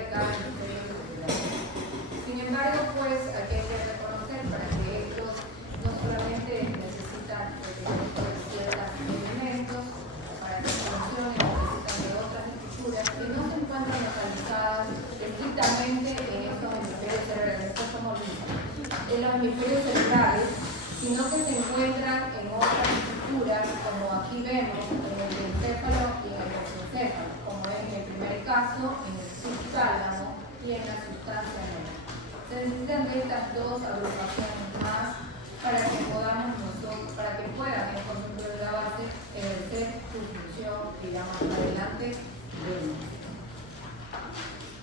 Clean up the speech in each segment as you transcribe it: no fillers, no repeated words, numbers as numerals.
de cada hemisferio cerebral. Sin embargo, pues, aquí hay que reconocer para que estos no solamente necesitan ciertos elementos, para que funcionen, necesitan de otras estructuras que no se encuentran localizadas estrictamente en estos hemisferios cerebrales. Estos somos en los hemisferios cerebrales, sino que se encuentran en otras estructuras, como aquí vemos en el encéfalo y en el mesencéfalo, como es en el primer caso, en el subtálamo y en la sustancia negra. Se necesitan de estas dos agrupaciones más para que podamos nosotros, para que puedan estos núcleos de la base ejercer su función, digamos, adelante vemos.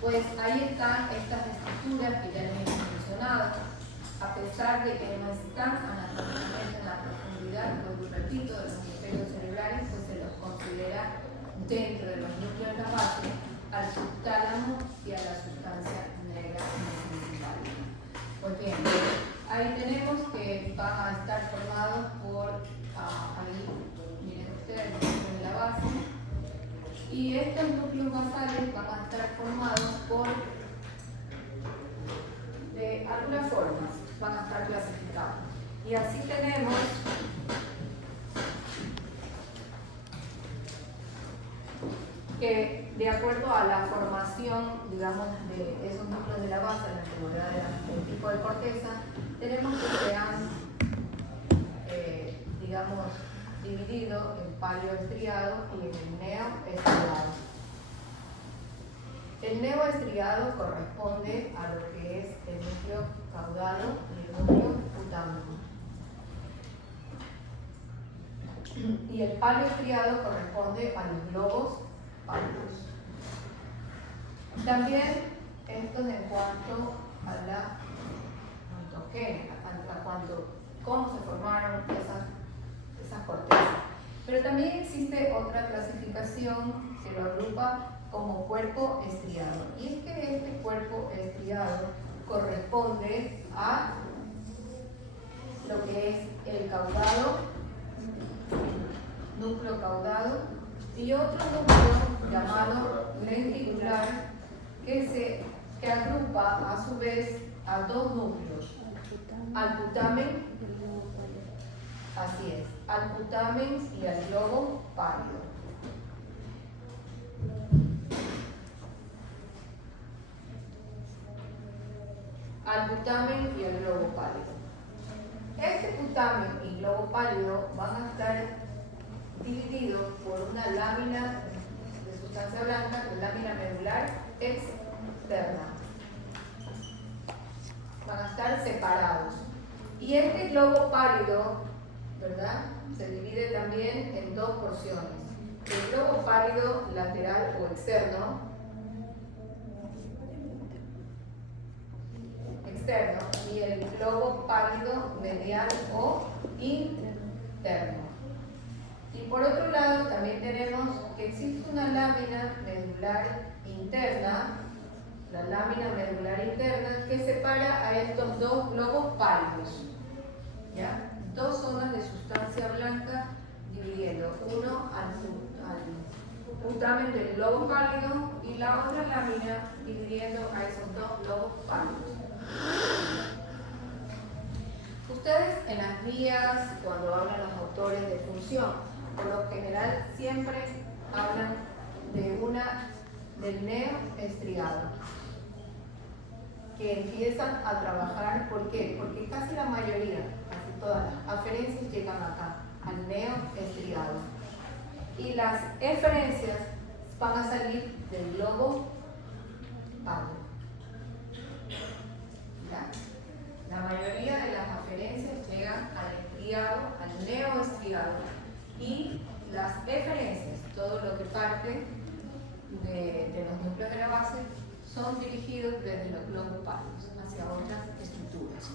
Pues ahí están estas estructuras que ya les hemos mencionado. A pesar de que no están anatómicamente en la profundidad, como repito, de los hemisferios cerebrales, pues se los considera dentro de los núcleos de la base al subtálamo y a la sustancia negra principal. Pues bien, ahí tenemos que van a estar formados por, ahí, miren ustedes, el núcleo de la base, y estos núcleos basales van a estar formados por, de algunas formas, van a estar clasificados. Y así tenemos que, de acuerdo a la formación, digamos, de esos núcleos de la base, en la antigüedad del tipo de corteza, tenemos que se han, digamos, dividido en paleoestriado y en el neoestriado. El neoestriado corresponde a lo que es el núcleo caudado y el núcleo cutámeno. Y el paleoestriado corresponde a los globos pálidos. También esto es en cuanto a la ontogenia, a cuanto cómo se formaron esas cortezas. Pero también existe otra clasificación que lo agrupa como cuerpo estriado. Y es que este cuerpo estriado corresponde a lo que es el caudado, núcleo caudado, y otro núcleo llamado lenticular que agrupa a su vez a dos núcleos, al putamen, así es, al putamen y al globo pálido. Al putamen y al globo pálido. Este putamen y globo pálido van a estar divididos por una lámina de sustancia blanca, la lámina medular externa. Van a estar separados. Y este globo pálido, ¿verdad?, se divide también en dos porciones. El globo pálido lateral o externo, y el globo pálido medial o interno. Y por otro lado también tenemos que existe una lámina medular interna, la lámina medular interna, que separa a estos dos globos pálidos, ¿ya? Dos zonas de sustancia blanca dividiendo, uno al putamen del globo pálido y la otra lámina dividiendo a esos dos globos pálidos. Ustedes en las guías, cuando hablan los autores de función, por lo general siempre hablan del neoestriado, que empiezan a trabajar. ¿Por qué? Porque casi la mayoría, casi todas las aferencias llegan acá, al neoestriado. Y las eferencias van a salir del globo pálido. La mayoría de las aferencias llegan al estriado, al neoestriado, y las eferencias, todo lo que parte de los núcleos de la base, son dirigidos desde los globos pálidos hacia otras estructuras.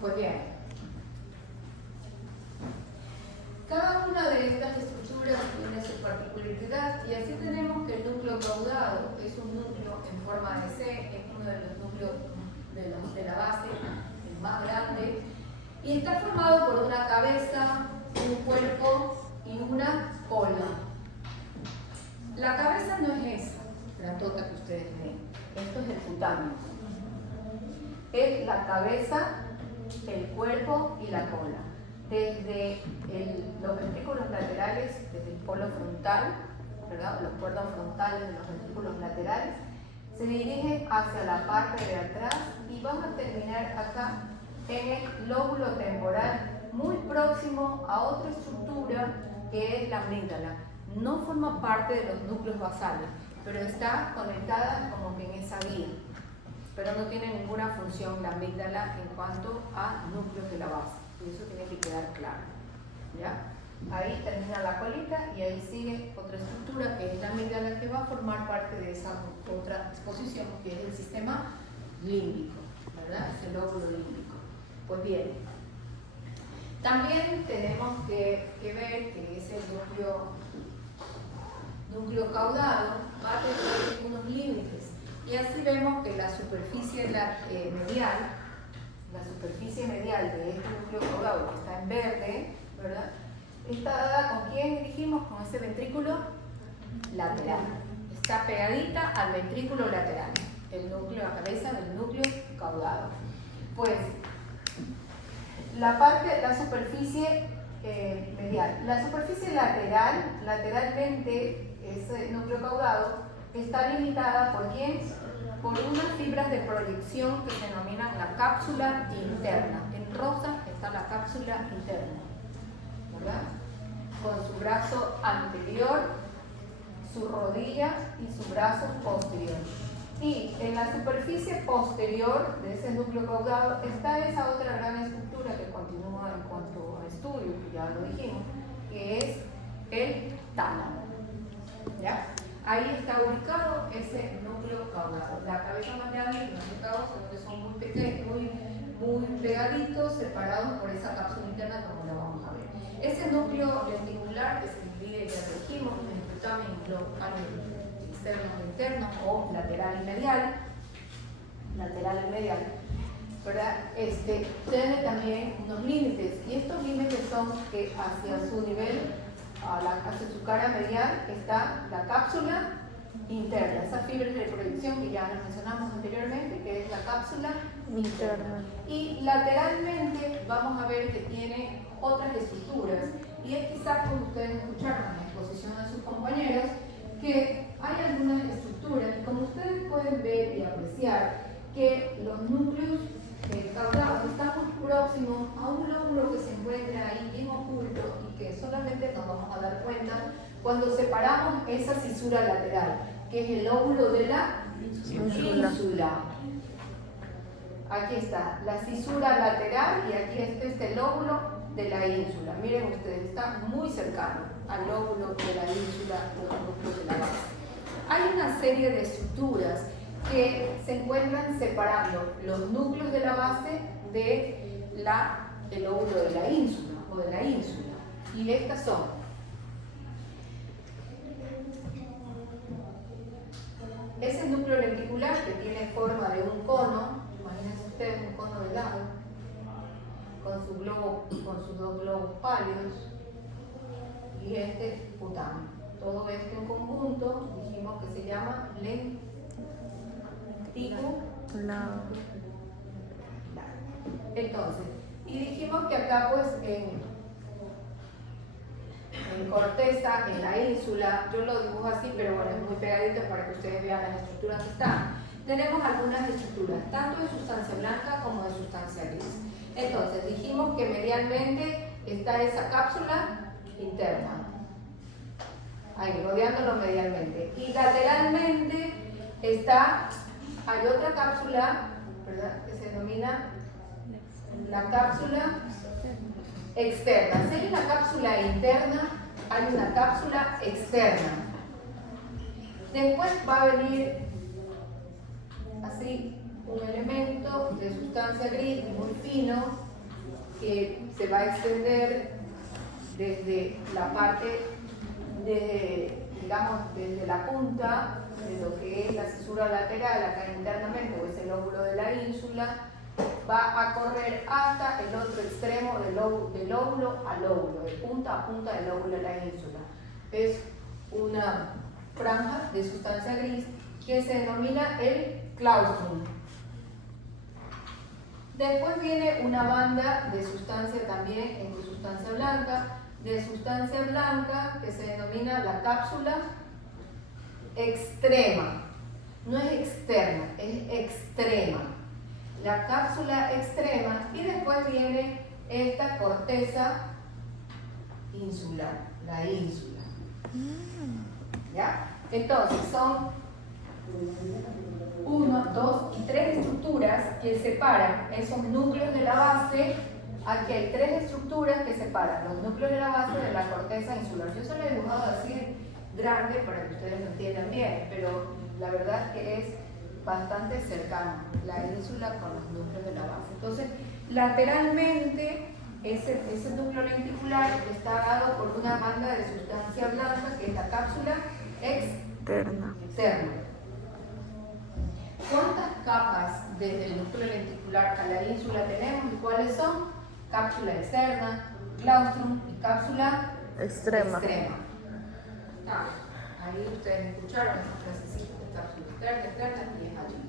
Pues bien, cada una de estas estructuras tiene su particularidad, y así tenemos que el núcleo caudado es un núcleo en forma de C, es uno de los núcleos de la base, el más grande, y está formado por una cabeza, un cuerpo y una cola. La cabeza no es esa, grandota que ustedes ven. Esto es el cutáneo. Es la cabeza, el cuerpo y la cola. Desde los ventrículos laterales, desde el polo frontal, ¿verdad? Los cuerdos frontales de los ventrículos laterales, se dirigen hacia la parte de atrás y van a terminar acá en el lóbulo temporal, muy próximo a otra estructura que es la amígdala. No forma parte de los núcleos basales, pero está conectada como que en esa vía. Pero no tiene ninguna función la amígdala en cuanto a núcleos de la base. Y eso tiene que quedar claro. ¿Ya? Ahí termina la colita y ahí sigue otra estructura que es la amígdala, que va a formar parte de esa otra exposición que es el sistema límbico, ¿verdad? Es el lóbulo límbico. Pues bien, también tenemos que ver que ese núcleo caudado va a tener unos límites. Y así vemos que la superficie medial, de este núcleo caudado que está en verde, ¿verdad? Está dada con quién dijimos, con ese ventrículo lateral. Está pegadita al ventrículo lateral, la cabeza del núcleo caudado. Pues la superficie medial. La superficie lateralmente, ese núcleo caudado, está limitada ¿por quién? Por unas fibras de proyección que se denominan la cápsula interna. En rosa está la cápsula interna, ¿verdad? Con su brazo anterior, su rodilla y su brazo posterior. Y en la superficie posterior de ese núcleo caudado está esa otra gran estructura que continúa en cuanto a estudio, que ya lo dijimos, que es el tálamo. ¿Ya? Ahí está ubicado ese núcleo caudado. La cabeza más grande y los núcleos son muy pequeños, muy pegaditos, separados por esa cápsula interna, como la vamos a ver. Ese núcleo lenticular que se divide, ya dijimos, en putamen y externo e interno, o lateral y medial, ¿verdad? Tiene también unos límites, y estos límites son que hacia su nivel, hacia su cara medial, está la cápsula interna, esa fibra de proyección que ya mencionamos anteriormente, que es la cápsula interna. Y lateralmente vamos a ver que tiene otras estructuras, y es quizás como ustedes escucharon en la exposición de sus compañeros, que hay algunas estructuras, y como ustedes pueden ver y apreciar, que los núcleos caudados están muy próximos a un lóbulo que se encuentra ahí bien oculto y que solamente nos vamos a dar cuenta cuando separamos esa cisura lateral, que es el lóbulo de la ínsula. Aquí está, la cisura lateral, y aquí está este lóbulo de la ínsula. Miren ustedes, está muy cercano al lóbulo de la ínsula o al núcleo de la base. Hay una serie de estructuras que se encuentran separando los núcleos de la base del lóbulo de la ínsula o de la ínsula. Y estas son ese núcleo lenticular que tiene forma de un cono, imagínense ustedes un cono de lado, con sus dos globos pálidos, y este putamen. Todo esto en conjunto dijimos que se llama lenticular. Entonces, y dijimos que acá pues en corteza, en la ínsula, yo lo dibujo así, pero bueno, es muy pegadito para que ustedes vean las estructuras que están. Tenemos algunas estructuras, tanto de sustancia blanca como de sustancia gris. Entonces, dijimos que medialmente está esa cápsula interna, ahí, rodeándolo medialmente. Y lateralmente hay otra cápsula, ¿verdad?, que se denomina la cápsula externa. Si hay una cápsula interna, hay una cápsula externa. Después va a venir así un elemento de sustancia gris muy fino que se va a extender desde la parte, desde la punta de lo que es la cisura lateral acá internamente, o ese lóbulo de la ínsula, va a correr hasta el otro extremo de lóbulo a lóbulo, de punta a punta del lóbulo de la ínsula. Es una franja de sustancia gris que se denomina el claustrum. Después viene una banda de sustancia también, entre sustancia blanca, que se denomina la cápsula extrema. No es externa, es extrema. La cápsula extrema, y después viene esta corteza insular, la ínsula. ¿Ya? Entonces son 1, 2 y 3 estructuras que separan esos núcleos de la base. Aquí hay 3 estructuras que separan los núcleos de la base de la corteza insular. Yo se lo he dibujado así grande para que ustedes lo entiendan bien, pero la verdad que es bastante cercano la ínsula con los núcleos de la base. Entonces, lateralmente, ese núcleo lenticular está dado por una banda de sustancia blanca que es la cápsula externa. ¿Cuántas capas desde el núcleo lenticular a la ínsula tenemos y cuáles son? Cápsula externa, claustrum y cápsula extrema. Ahí ustedes escucharon esa frasecita de cápsula externa y es allí.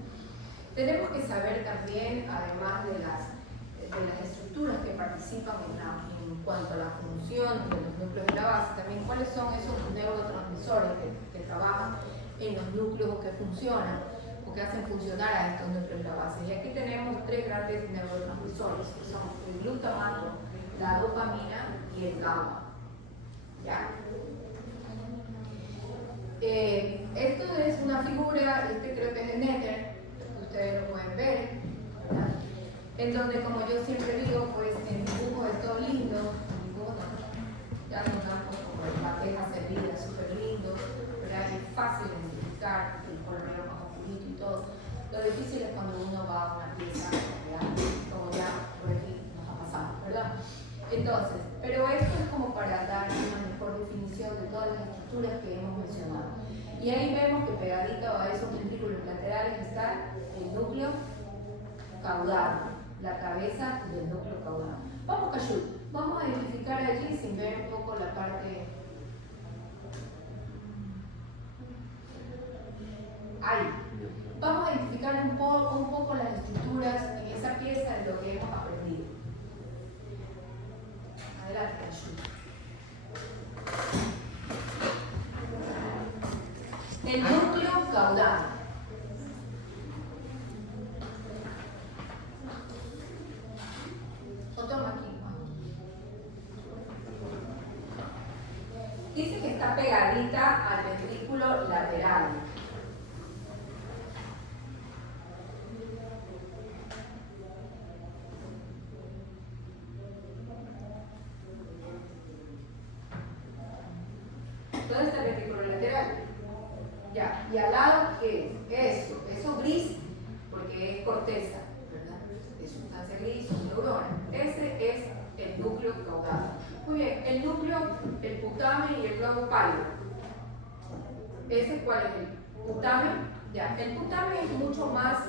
Tenemos que saber también, además de las estructuras que participan en cuanto a la función de los núcleos de la base, también cuáles son esos neurotransmisores que trabajan en los núcleos o que funcionan o que hacen funcionar a estos núcleos de la base. Y aquí tenemos 3 grandes neurotransmisores que son el glutamato, la dopamina y el GABA. ¿Ya? Esto es una figura, creo que es de Netter, ustedes lo pueden ver, ¿verdad? En donde, como yo siempre digo, pues el dibujo es todo lindo, el dibujo ya nos dan como el papel a servir, es súper lindo, ¿verdad? Es fácil de identificar, el color más oscurito y todo. Lo difícil es cuando uno va a una pieza, ¿verdad? Como ya por aquí nos ha pasado, ¿verdad? Entonces, pero esto es como para dar una mejor definición de todas las estructuras que hemos mencionado. Y ahí vemos que pegadito a esos ventrículos laterales está el núcleo caudal, la cabeza del núcleo caudal. Vamos, Cayú, vamos a identificar allí sin ver un poco la parte. Ahí. Vamos a identificar un poco las estructuras en esa pieza de lo que hemos aprendido. Adelante, Cayú. El núcleo caudal. Toma aquí. Dice que está pegadita al ventrículo lateral. ¿Dónde está el ventrículo lateral? Ya, y al lado, ¿qué es? Eso gris, porque es corteza, ¿verdad? Es sustancia gris, son neuronas. Ese es el núcleo caudal. Muy bien, el núcleo, el putamen y el globo pálido. ¿Ese cuál es el putamen? Ya, el putamen es mucho más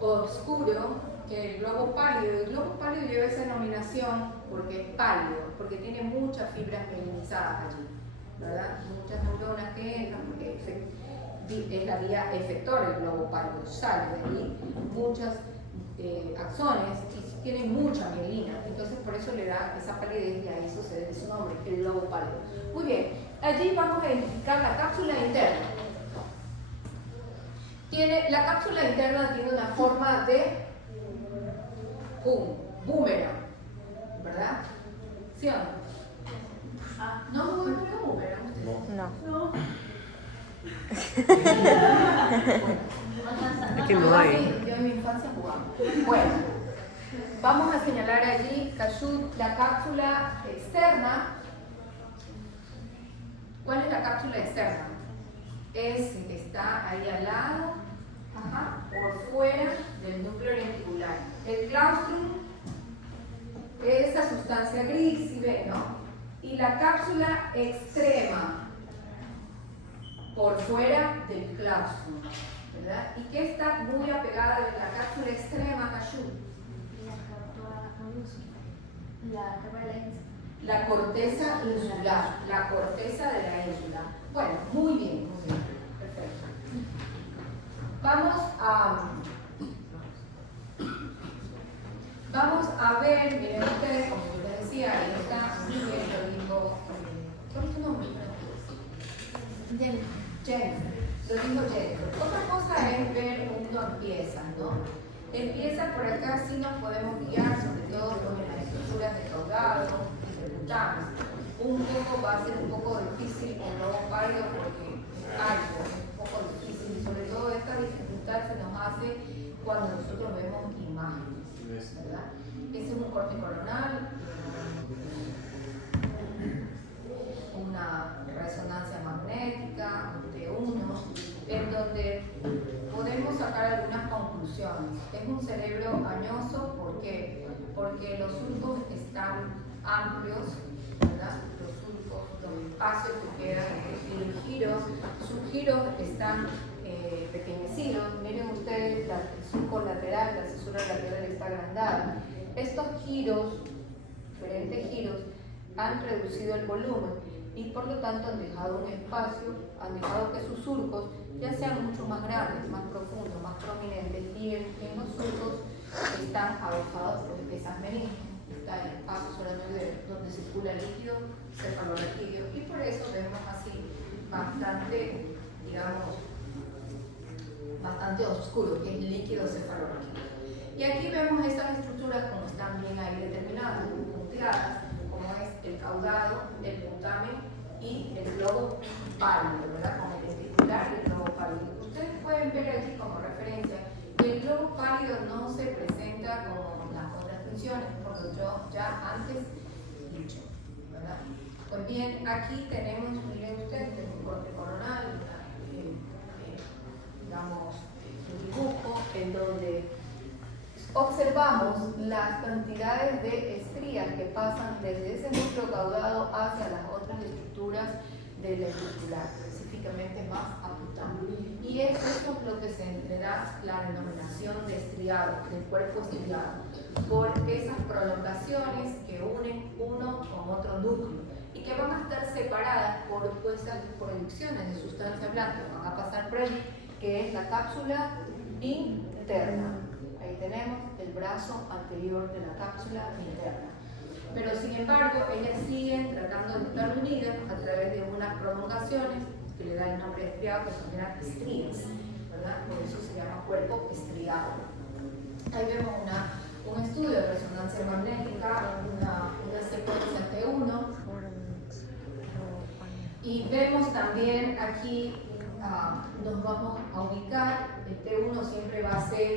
oscuro que el globo pálido. El globo pálido lleva esa denominación porque es pálido, porque tiene muchas fibras mielinizadas allí, ¿verdad? Muchas neuronas que entran, porque es la vía efectora el globo pálido, sale de ahí muchas axones y tienen mucha mielina, entonces por eso le da esa palidez y a eso se debe su nombre, el globo pálido. Muy bien, allí vamos a identificar la cápsula interna. La cápsula interna tiene una forma de boomerang, ¿verdad? ¿Sí o no? ¿No jugaron con boomerang ustedes? No. Aquí no hay. Yo en mi infancia jugaba. Bueno, vamos a señalar allí, Cayú, la cápsula externa. ¿Cuál es la cápsula externa? Es que está ahí al lado, por fuera del núcleo lenticular. El claustrum es esa sustancia gris, ¿sí ven, no? Y la cápsula extrema, por fuera del claustrum, ¿verdad? ¿Y qué está muy apegada de la cápsula extrema, Cayú? La corteza insular, la corteza de la ínsula. Bueno, muy bien, perfecto. Vamos a ver, miren ustedes, como yo les decía, ahí está, miren, lo dijo, ¿cuál es tu nombre? Jennifer. Lo dijo Jennifer. Otra cosa es ver uno empieza, ¿no? Empieza por acá, sí nos podemos guiar, sobre todo con las estructuras de caudado y de putamen. Un poco va a ser un poco difícil el lobo pálido porque es algo, es un poco difícil. Sobre todo esta dificultad se nos hace cuando nosotros vemos imágenes, ¿verdad? Ese es un corte coronal, una resonancia magnética, un T1, en donde podemos sacar algunas conclusiones. Es un cerebro añoso, ¿por qué? Porque los surcos están amplios, ¿verdad? Los surcos, los espacios que quedan y los giros, sus giros están pequeñecidos. Miren ustedes, el surco lateral, la cesura lateral está agrandada. Estos giros, diferentes giros, han reducido el volumen y por lo tanto han dejado un espacio, han dejado que sus surcos ya sean mucho más grandes, más profundos, más prominentes, y en los surcos están adosados por esas meninges. Está el espacio solamente donde circula el líquido cefalorraquídeo, y por eso vemos así bastante, digamos, bastante oscuro, que es líquido cefalorraquídeo. Y aquí vemos estas estructuras como están bien ahí determinadas, punteadas, como es el caudado, el putamen y el globo pálido, ¿verdad? Como el testicular y el globo pálido. Ustedes pueden ver aquí como referencia que el globo pálido no se presenta como las otras funciones, por lo que yo ya antes he dicho, ¿verdad? Pues bien, aquí tenemos, miren ustedes, un corte coronal, digamos, un dibujo en donde observamos las cantidades de estrías que pasan desde ese núcleo caudado hacia las otras estructuras del ventricular, específicamente más a putamen. Y eso es lo que se le da la denominación de estriado, del cuerpo estriado, por esas prolongaciones que unen uno con otro núcleo y que van a estar separadas por esas proyecciones de sustancia blanca que van a pasar por allí, que es la cápsula interna. Ahí tenemos el brazo anterior de la cápsula interna. Pero sin embargo, ellas siguen tratando de estar unidas a través de unas prolongaciones que le da el nombre de estriado, que son unas estrías, ¿verdad? Por eso se llama cuerpo estriado. Ahí vemos un estudio de resonancia magnética, una secuencia T1, y vemos también aquí, nos vamos a ubicar, el T1 siempre va a ser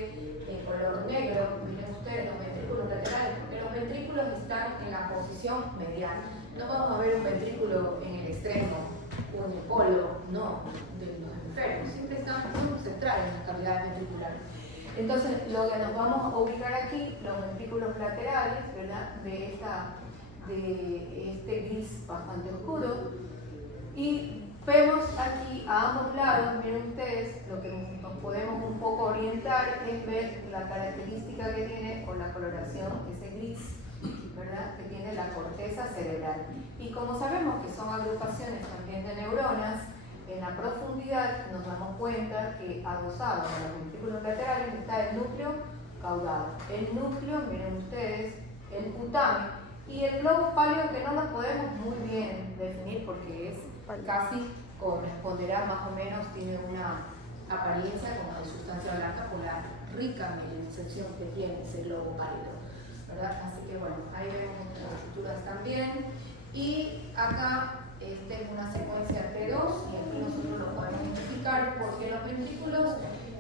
en color negro. Miren ustedes los ventrículos laterales, porque los ventrículos están en la posición medial. No vamos a ver un ventrículo en el extremo o en el polo, no, de los hemisferios, siempre están centrales en las cavidades ventriculares. Entonces, lo que nos vamos a ubicar aquí, los ventrículos laterales, ¿verdad? De este gris bastante oscuro, y vemos aquí a ambos lados, miren ustedes, lo que nos podemos un poco orientar es ver la característica que tiene con la coloración, ese gris, ¿verdad? Que tiene la corteza cerebral. Y como sabemos que son agrupaciones también de neuronas, en la profundidad nos damos cuenta que adosado a los ventrículos laterales está el núcleo caudado. El núcleo, miren ustedes, el putamen y el globo pálido, que no lo podemos muy bien definir porque es casi corresponderá más o menos, tiene una apariencia como de sustancia blanca por la rica mineralización que tiene ese globo pálido, ¿verdad? Así que bueno, ahí vemos otras estructuras también. Y acá esta es una secuencia T2 y aquí nosotros lo podemos identificar porque los ventrículos,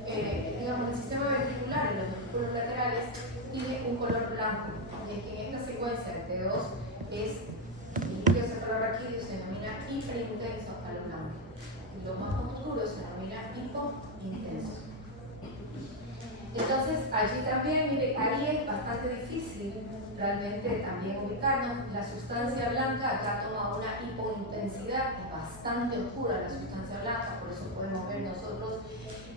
digamos, el sistema ventricular y los ventrículos laterales tiene un color blanco. Y es que en esta secuencia T2 es el líquido cefalorraquídeo se denomina hiperintenso a lo blanco. Y lo más oscuro se denomina hipointenso. Entonces, allí también, mire, ahí es bastante difícil realmente también ubicarnos. La sustancia blanca acá toma una hipointensidad, es bastante oscura la sustancia blanca, por eso podemos ver nosotros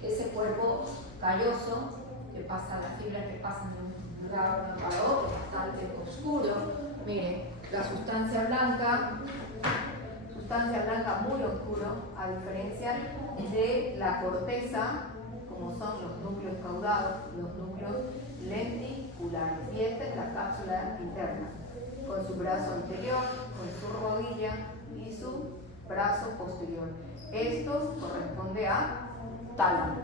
ese cuerpo calloso que pasa, las fibras que pasan de un lado para otro, bastante oscuro. Miren, la sustancia blanca muy oscuro, a diferencia de la corteza, como son los núcleos caudados, los núcleos lenticulares. Y esta es la cápsula interna, con su brazo anterior, con su rodilla y su brazo posterior. Esto corresponde a tálamo.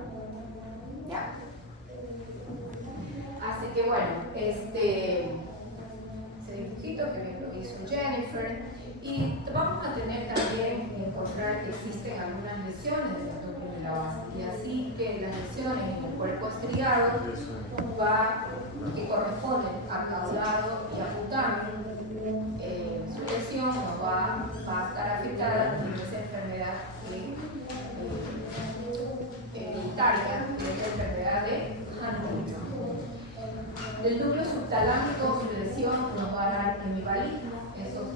¿Ya? Así que bueno, ese dibujito que bien lo hizo Jennifer. Y vamos a tener también encontrar que existen algunas lesiones de los núcleos de la base. Y así que las lesiones en el cuerpo estriado que corresponden a caudado y a putano, su lesión no va a estar afectada por esa enfermedad hereditaria, que es la enfermedad de Huntington. Del núcleo subtalámico, su lesión nos va a dar hemipalismo, esos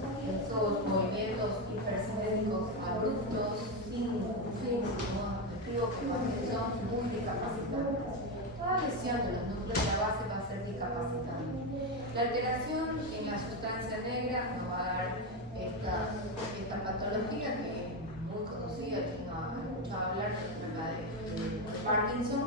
movimientos hipercinéticos abruptos, sin fin, objetivo, que son muy discapacitantes. Toda lesión de los núcleos de la base va a ser discapacitante. La alteración en la sustancia negra nos va a dar esta patología que es muy conocida, que no ha escuchado hablar, de la enfermedad de Parkinson.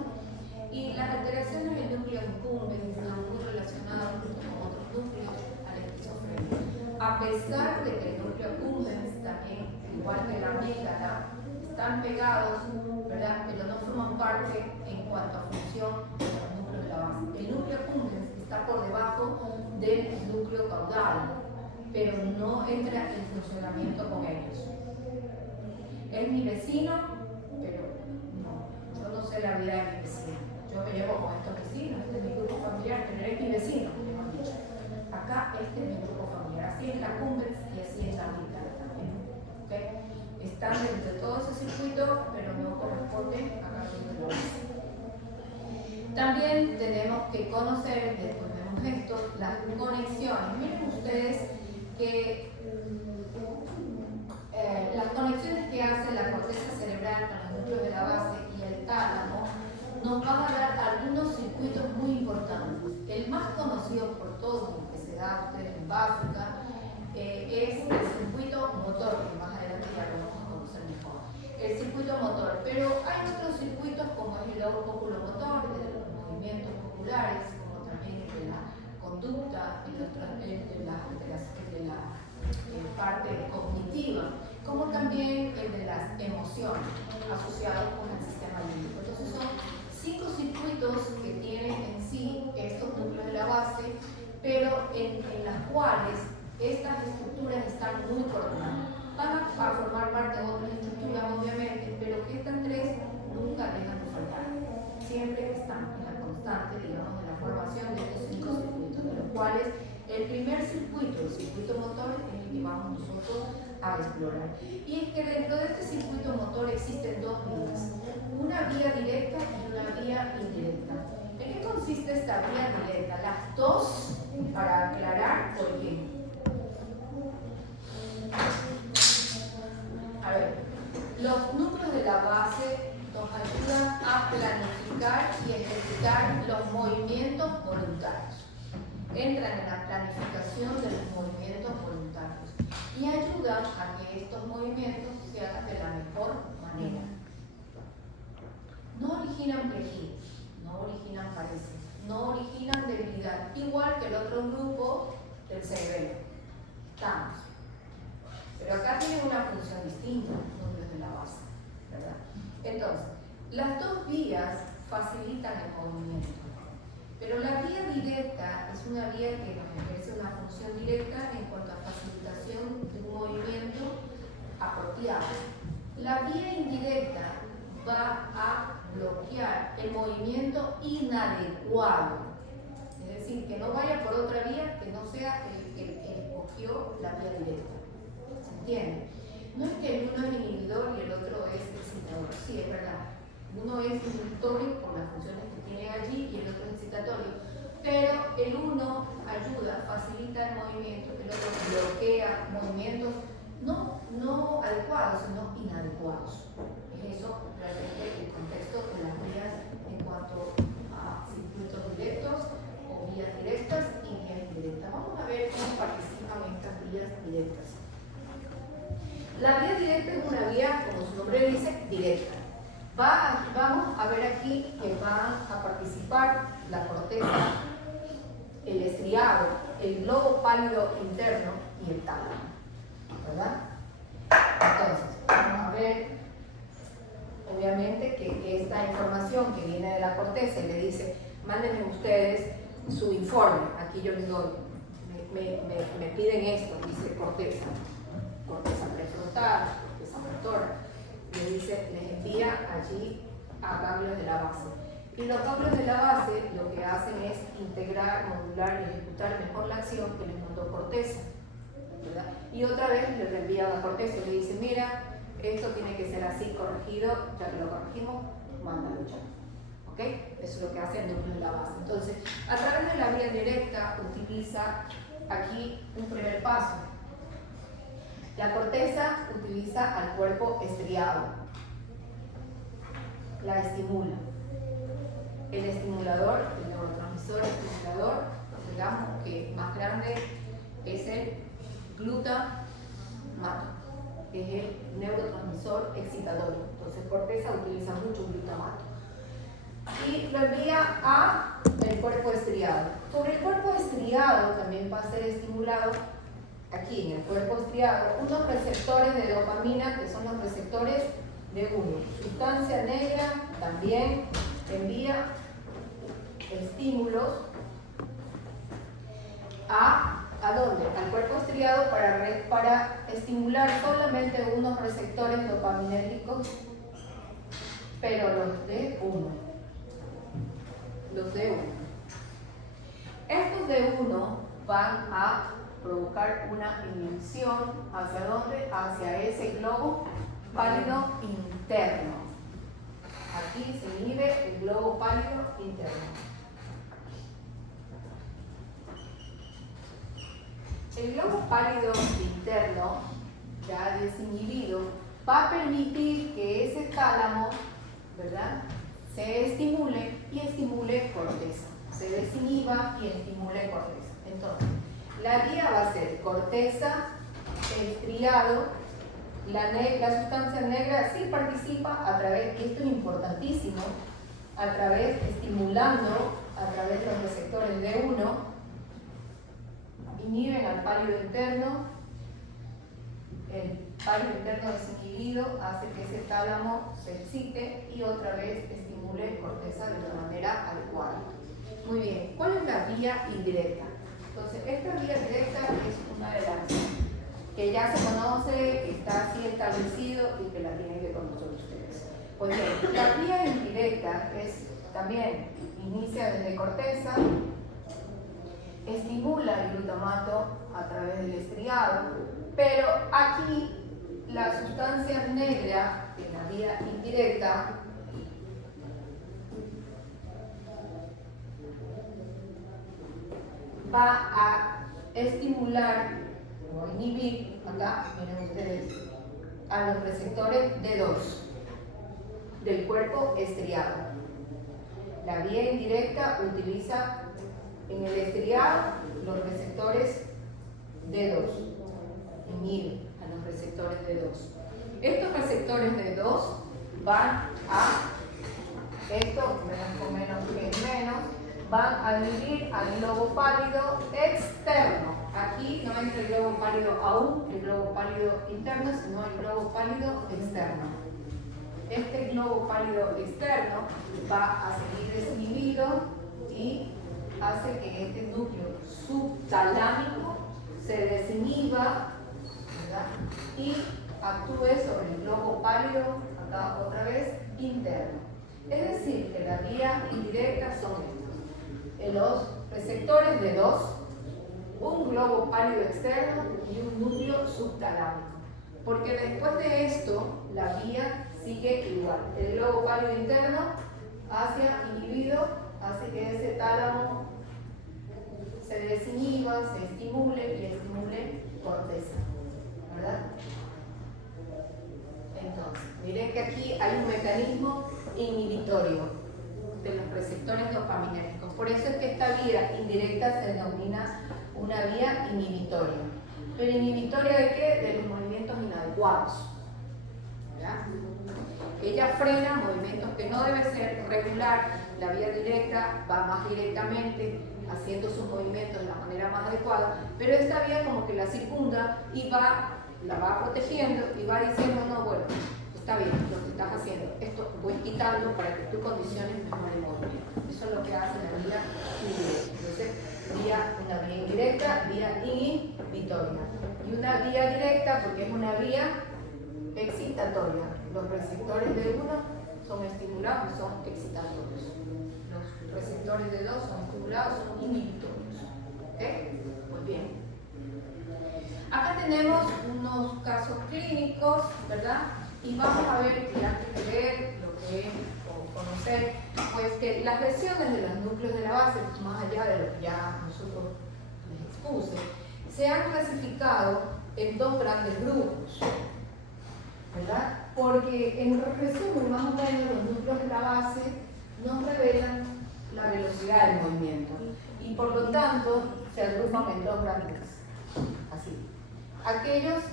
Y las alteraciones en el núcleo incumbens están muy relacionadas con otros núcleos a la esquizofrenia. A pesar de que el núcleo accumbens también, igual que la amígdala, están pegados, ¿verdad? Pero no forman parte en cuanto a función de los núcleos de la base. El núcleo accumbens está por debajo del núcleo caudal, pero no entra en funcionamiento con ellos. Es mi vecino, pero no, yo no sé la vida de mi vecino. Yo me llevo con estos vecinos, este es mi grupo familiar, pero es mi vecino, mejor dicho. Acá este es mi grupo familiar, así es la accumbens y así es la amígdala también. ¿Okay? Están dentro de todo ese circuito, pero no corresponden a cada uno de los. También tenemos que conocer, después vemos esto, las conexiones. Miren ustedes que las conexiones que hace la corteza cerebral con los núcleos de la base y el tálamo nos van a dar algunos circuitos muy importantes. El más conocido por todos, que se da a ustedes en básica, es el circuito motor, que más adelante ya lo vamos a conocer mejor. El circuito motor, pero hay otros circuitos como es el oculomotor, de los movimientos oculares, como también el de la conducta, el de la parte cognitiva, como también el de las emociones asociados con el sistema límbico. Entonces son 5 circuitos que tienen en sí estos núcleos de la base, pero en las cuales estas estructuras están muy coordinadas. Van a formar parte de otras estructuras, obviamente, pero que estas 3 nunca dejan de faltar. Siempre están en la constante, digamos, de la formación de estos 5 circuitos, de los cuales el primer circuito, el circuito motor, es el que vamos nosotros a explorar. Y es que dentro de este circuito motor existen 2 vías, una vía directa y una vía indirecta. ¿En qué consiste esta vía directa? Las 2, para aclarar por qué. A ver, los núcleos de la base nos ayudan a planificar y ejecutar los movimientos voluntarios. Entran en la planificación de los movimientos voluntarios y ayudan a que estos movimientos se hagan de la mejor manera. No originan plejidos, no originan pareces, no originan debilidad, igual que el otro grupo del cerebelo. Estamos. Pero acá tienen una función distinta, los núcleos de la base, ¿verdad? Entonces, las 2 vías facilitan el movimiento. Pero la vía directa es una vía que nos ejerce una función directa en cuanto a facilitación de un movimiento apropiado. La vía indirecta va a bloquear el movimiento inadecuado. Es decir, que no vaya por otra vía que no sea el que escogió la vía directa. ¿Se entiende? No es que el uno es inhibidor y el otro es excitador. Sí, es verdad. Uno es inhibitorio por las funciones que tiene allí y el otro es excitatorio. Pero el uno ayuda, facilita el movimiento, el otro bloquea movimientos no adecuados, sino inadecuados. Es eso realmente el contexto de las vías en cuanto a circuitos directos o vías directas y vías indirectas. Vamos a ver cómo participan estas vías directas. La vía directa es una vía, como su nombre dice, directa. Vamos a ver aquí que y el tálamo, ¿verdad? Entonces, vamos a ver, obviamente que esta información que viene de la corteza y le dice, mándenme ustedes su informe, aquí yo les doy, me piden esto, dice corteza prefrontal, corteza motora, le dice, les envía allí a ganglios de la base. Y los ganglios de la base lo que hacen es integrar, modular y ejecutar mejor la acción que les mandó corteza, ¿verdad? Y otra vez le reenvía a la corteza y le dice, mira, esto tiene que ser así corregido, ya que lo corregimos, mándalo ya. ¿Ok? Eso es lo que hace el núcleo de la base. Entonces, a través de la vía directa utiliza aquí un primer paso. La corteza utiliza al cuerpo estriado, la estimula. El estimulador, el neurotransmisor estimulador, digamos que más grande es el glutamato, que es el neurotransmisor excitador. Entonces, corteza utiliza mucho glutamato. Y lo envía a el cuerpo estriado. Sobre el cuerpo estriado también va a ser estimulado, aquí en el cuerpo estriado, unos receptores de dopamina que son los receptores de 1. Sustancia negra también envía estímulos ¿a dónde? Al cuerpo estriado para estimular solamente unos receptores dopaminérgicos, pero los de 1. Los de 1. Estos de 1 van a provocar una inhibición, ¿hacia dónde? Hacia ese globo pálido interno. Aquí se inhibe el globo pálido interno. El globo pálido interno, ya desinhibido, va a permitir que ese tálamo, ¿verdad?, se estimule y estimule corteza. Se desinhiba y estimule corteza. Entonces, la vía va a ser corteza, estriado, la sustancia negra sí participa a través, y esto es importantísimo, a través, estimulando a través de los receptores de 1, inhiben al pálido interno, el pálido interno desinhibido hace que ese tálamo se excite y otra vez estimule corteza de una manera adecuada. Muy bien, ¿cuál es la vía indirecta? Entonces, esta vía directa es una de las que ya se conoce, que está así establecido y que la tienen que conocer ustedes. Pues bien, la vía indirecta es también, inicia desde corteza, estimula el glutamato a través del estriado, pero aquí la sustancia negra en la vía indirecta va a estimular o inhibir, acá miren ustedes, a los receptores D2 del cuerpo estriado. La vía indirecta utiliza en el estriado los receptores D2, inhibe a los receptores D2. Estos receptores D2 van a, esto van a inhibir al globo pálido externo. Aquí no entra el globo pálido aún, el globo pálido interno, sino el globo pálido externo. Este globo pálido externo va a seguir desinhibido y hace que este núcleo subtalámico se desinhiba, ¿verdad?, y actúe sobre el globo pálido, acá otra vez, interno. Es decir, que la vía indirecta son estos: los receptores de 2, un globo pálido externo y un núcleo subtalámico. Porque después de esto, la vía sigue igual. El globo pálido interno hacia inhibido, hace que ese tálamo se desinhiba, se estimule y estimule corteza, ¿verdad? Entonces, miren que aquí hay un mecanismo inhibitorio de los receptores dopaminérgicos. Por eso es que esta vía indirecta se denomina una vía inhibitoria. ¿Pero inhibitoria de qué? De los movimientos inadecuados, ¿verdad? ella frena movimientos que no debe ser regular, la vía directa va más directamente haciendo sus movimientos de la manera más adecuada, pero esta vía como que la circunda y la va protegiendo y va diciendo, no, bueno, está bien lo que estás haciendo, esto voy quitando para que tú condiciones mejor el movimiento. Eso es lo que hace la vía indirecta. Entonces, una vía indirecta, vía inhibitoria. Y una vía directa porque es una vía excitatoria. Los receptores de uno son estimulados y son excitatorios. Los receptores de dos son estimulados, son inhibitorios. ¿Ok? Muy bien. Acá tenemos unos casos clínicos, ¿verdad? Y vamos a ver que antes de ver lo que es o conocer, pues que las lesiones de los núcleos de la base, más allá de lo que ya nosotros les expuse, se han clasificado en dos grandes grupos, ¿verdad? Porque en resumen, más o menos, los núcleos de la base nos revelan la velocidad del movimiento y por lo tanto se agrupan en dos grandes, así. Aquellos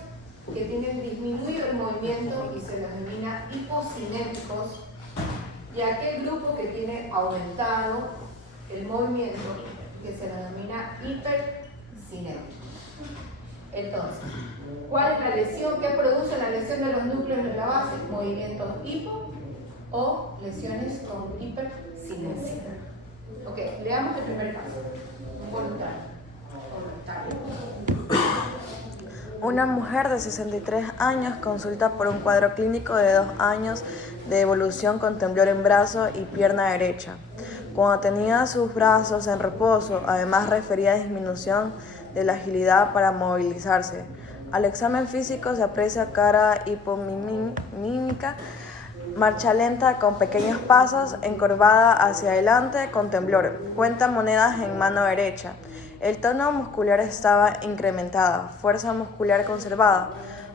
que tienen disminuido el movimiento y se los denomina hipocinéticos, y aquel grupo que tiene aumentado el movimiento que se denomina hipercinéticos. Entonces, ¿cuál es la lesión? ¿Qué produce la lesión de los núcleos de la base? Movimientos hipo o lesiones con hipercinesia. Ok, veamos el primer caso. Un voluntario. Una mujer de 63 años consulta por un cuadro clínico de 2 años de evolución con temblor en brazo y pierna derecha. Cuando tenía sus brazos en reposo, además refería disminución de la agilidad para movilizarse. Al examen físico se aprecia cara hipomímica, marcha lenta con pequeños pasos, encorvada hacia adelante con temblor, cuenta monedas en mano derecha. El tono muscular estaba incrementado, fuerza muscular conservada,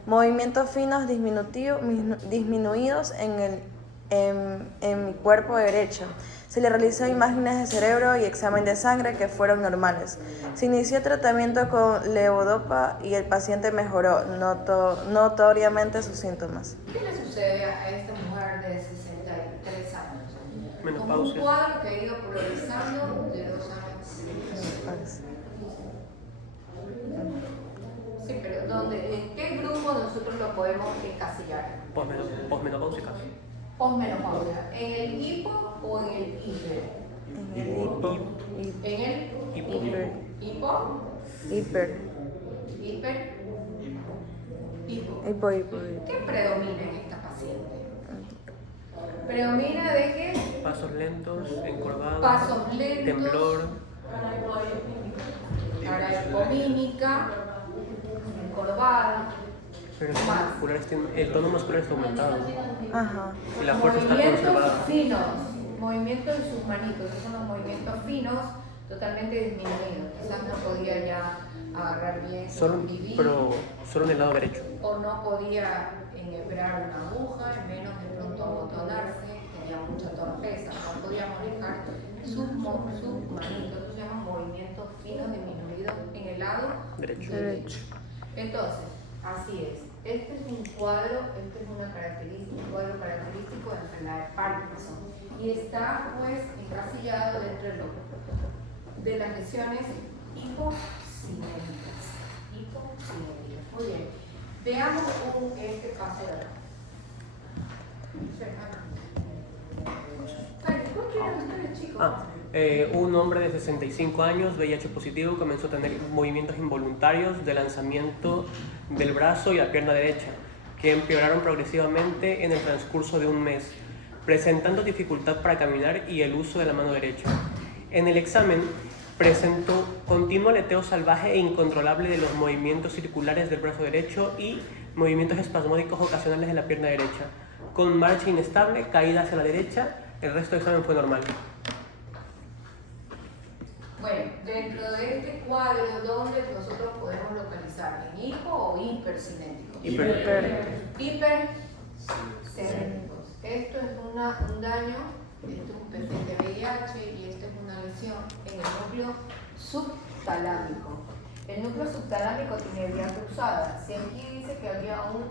movimientos finos disminuidos en mi cuerpo derecho. Se le realizó imágenes de cerebro y examen de sangre que fueron normales. Se inició tratamiento con levodopa y el paciente mejoró notoriamente sus síntomas. ¿Qué le sucede a esta mujer de 63 años? Menopausia. Con un cuadro que ha ido progresando de 2 años. Sí, pero ¿en qué grupo nosotros lo podemos encasillar? Posmenopáusica. Posmenopausia. ¿En el hipo o en el hiper? En el hipo. ¿En el Hiper. hipo? Hiper. Hiper. Hipo. Hipo. ¿Qué predomina en esta paciente? ¿Predomina de qué? Pasos lentos, encorvados, Pasos lentos. temblor, Parahipomímica, encorvada. pero el tono muscular está aumentado Ajá. y la fuerza está Movimientos conservada. finos, movimientos de sus manitos, esos son los movimientos finos totalmente disminuidos. Quizás no podía ya agarrar bien Pero solo en el lado derecho. o no podía enhebrar una aguja, menos de pronto abotonarse, tenía mucha torpeza, no podía manejar sus manitos, eso se llaman movimientos finos disminuidos en el lado derecho. Entonces, así es. Este es un cuadro, un cuadro característico de la enfermedad de Parkinson y está pues encasillado dentro de las lesiones hipocinéticas. Muy bien. Veamos este caso de acá. ¿Por qué eran ustedes, chicos? Un hombre de 65 años, VIH positivo, comenzó a tener movimientos involuntarios de lanzamiento del brazo y la pierna derecha, que empeoraron progresivamente en el transcurso de un mes, presentando dificultad para caminar y el uso de la mano derecha. En el examen presentó continuo aleteo salvaje e incontrolable de los movimientos circulares del brazo derecho y movimientos espasmódicos ocasionales de la pierna derecha, con marcha inestable, caída hacia la derecha. El resto del examen fue normal. Bueno, dentro de este cuadro, ¿dónde nosotros podemos localizar? ¿En hipo o hipercinéticos? Hipercinéticos. Esto es un daño, esto es un paciente VIH y esto es una lesión en el núcleo subtalámico. El núcleo subtalámico tiene vía cruzada. Si aquí dice que había un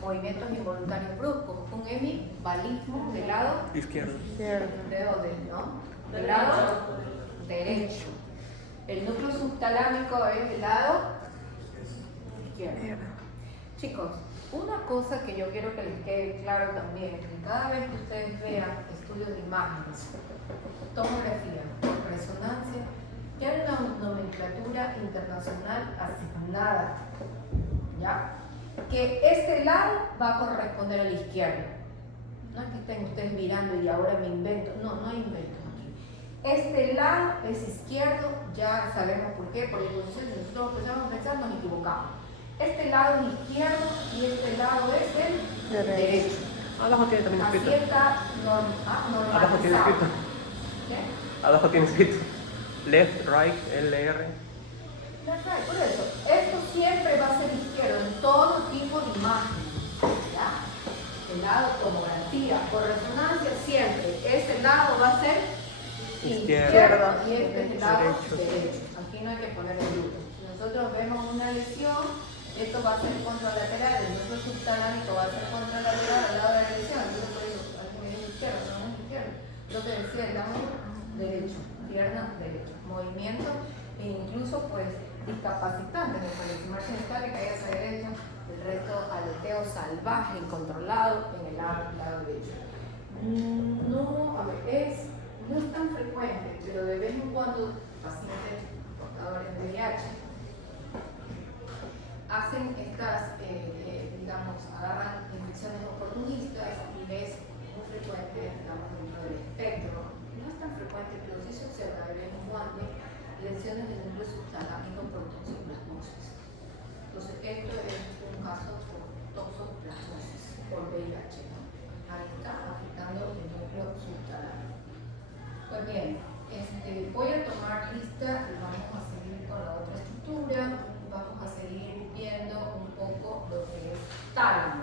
movimientos involuntarios bruscos. Un hemibalismo del lado Izquierdo. ¿de dónde? ¿No? Del lado derecho. El núcleo subtalámico es del lado izquierdo. Chicos, una cosa que yo quiero que les quede claro también, que cada vez que ustedes vean estudios de imágenes, tomografía por resonancia, ya hay una nomenclatura internacional asignada, ¿ya? Que este lado va a corresponder al izquierdo. No es que estén ustedes mirando y ahora me invento, no hay inventos aquí. Este lado es izquierdo, ya sabemos por qué, porque si nosotros empezamos a pensar nos equivocamos. Este lado es izquierdo y este lado es el derecho. Abajo tiene también Así escrito. está Abajo tiene normalizado. escrito. ¿Qué? Abajo tiene escrito. Left, right, LR. Por eso, esto siempre va a ser izquierdo en todo tipo de imagen. ¿Ya? El lado tomografía, por resonancia siempre. Este lado va a ser izquierdo y este es el lado derecho. Aquí no hay que poner el duda. Si nosotros vemos una lesión, esto va a ser contralateral, el núcleo subtalámico va a ser contralateral al lado de la lesión. Yo no digo, alguien me dice izquierdo, no es izquierdo. Lo que decía, el lado derecho, pierna derecha, movimiento e incluso pues discapacitantes, el margen está que caiga hacia la derecha, el resto aleteo salvaje, incontrolado en el lado derecho. No, a ver, no es tan frecuente, pero de vez en cuando pacientes portadores de VIH hacen estas, digamos, agarran infecciones oportunistas y es muy frecuente, digamos, dentro del espectro. No es tan frecuente, pero sí se observa de vez en cuando lesiones del núcleo subtalámico por toxoplasmosis. Entonces, esto es un caso por toxoplasmosis, por VIH, ¿no? Ahí está afectando el núcleo subtalámico. Pues bien, voy a tomar lista y vamos a seguir con la otra estructura. Vamos a seguir viendo un poco lo que es tálamo.